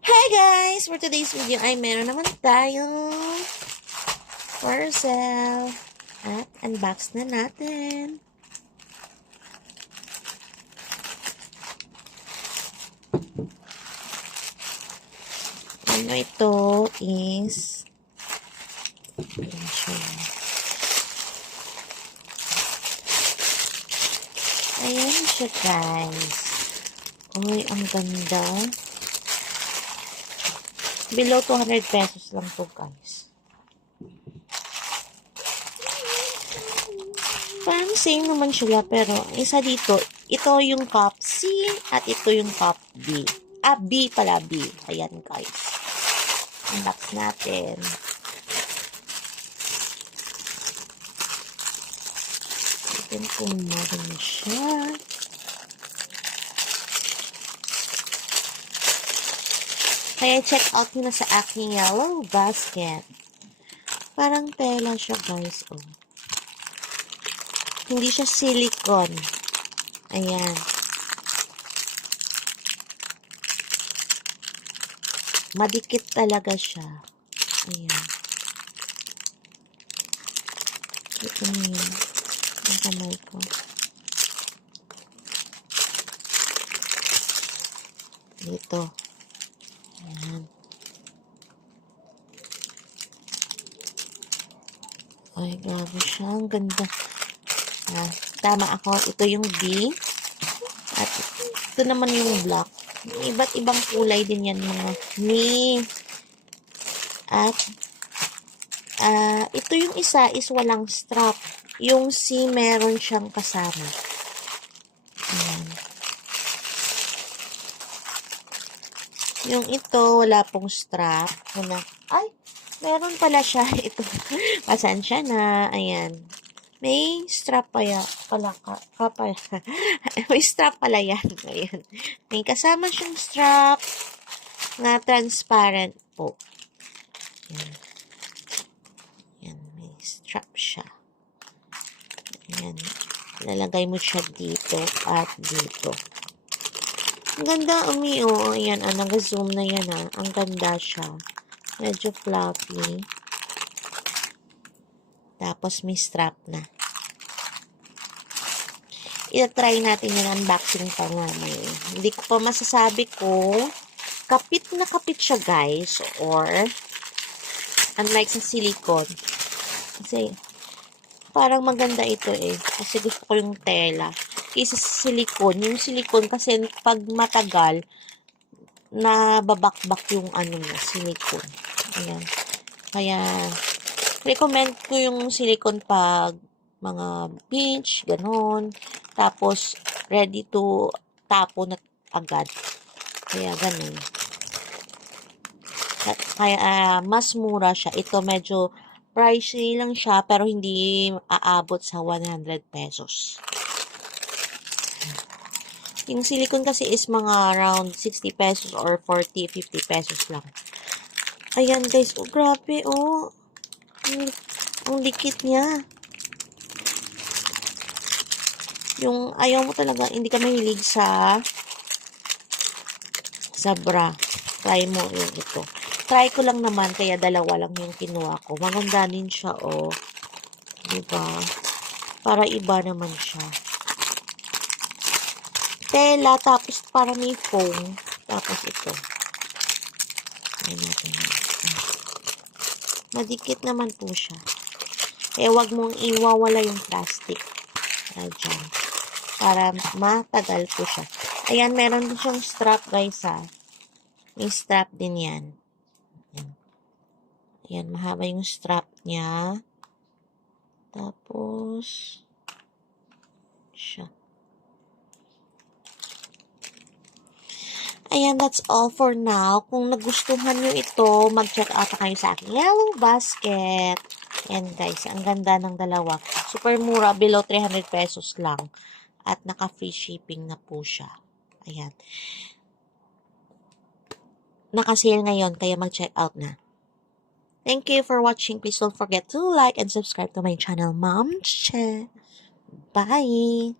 Hi guys! For today's video ay meron naman tayong parcel. At unbox na natin. Ano ito is ayan siya guys. Uy, ang ganda. Below 200 pesos lang to guys. Parang same naman sila pero isa dito, ito yung cup C at ito yung cup B. B pala, B. Ayan guys. Unbox natin. Atin kung meron siya. Kaya check out nyo na sa aking yellow basket. Parang tela siya guys. Oh. Hindi siya silicone. Ayan. Madikit talaga siya. Ayan. Ito na yun. Ang kamay ko. Dito. Ayan. Ay, grabe siya. Ang ganda. Tama ako. Ito yung B. At ito naman yung black. Iba't ibang kulay din yan mga ni. At ito yung isa is walang strap. Yung C meron siyang kasama. Ayan. Yung ito wala pong strap. Ay, meron pala siya. Ito. Pasensya na. Ayan. May strap pala may strap pala yan. Ayan. May kasama siyang strap na transparent po. Ayan. Ayan. May strap siya. Ayan. Lalagay mo siya dito at dito. Ang ganda, oh. Ayan, nag-zoom na yan, Ang ganda siya. Medyo fluffy. Tapos may strap na. I-try natin yung unboxing pa mamaya. Hindi ko pa masasabi ko kapit na kapit siya guys or unlike sa silicone. Kasi parang maganda ito kasi gusto ko yung tela. Kaysa sa silicone. Yung silicone kasi pag matagal nababakbak yung silicone. Ayan. Kaya recommend ko yung silicone pag mga beach, ganun. Tapos, ready to tapo na agad. Kaya ganun. Kaya mas mura siya. Ito medyo pricey lang siya pero hindi aabot sa 100 pesos. Yung silicone kasi is mga around 60 pesos or 40, 50 pesos lang. Ayan guys, grabe ang dikit niya. Yung ayaw mo talaga, hindi ka mahilig sa bra. Try mo yung ito. Try ko lang naman, kaya dalawa lang yung kinuha ko. Maganda din siya, Diba? Para iba naman siya. Tela, tapos para may foam. Tapos ito. Ayan natin. Madikit naman po siya. Kaya wag mong iwawala yung plastic. Diyan. Para matagal po siya. Ayan, meron din siyang strap, guys, May strap din yan. Ayan, mahaba yung strap niya. Tapos, siya. Ayan, that's all for now. Kung nagustuhan nyo ito, mag-check out kayo sa aking yellow basket. Ayan, guys, ang ganda ng dalawa. Super mura, below 300 pesos lang. At naka-free shipping na po siya. Ayan. Naka-sale ngayon, kaya mag-check out na. Thank you for watching. Please don't forget to like and subscribe to my channel, Mom Che. Bye!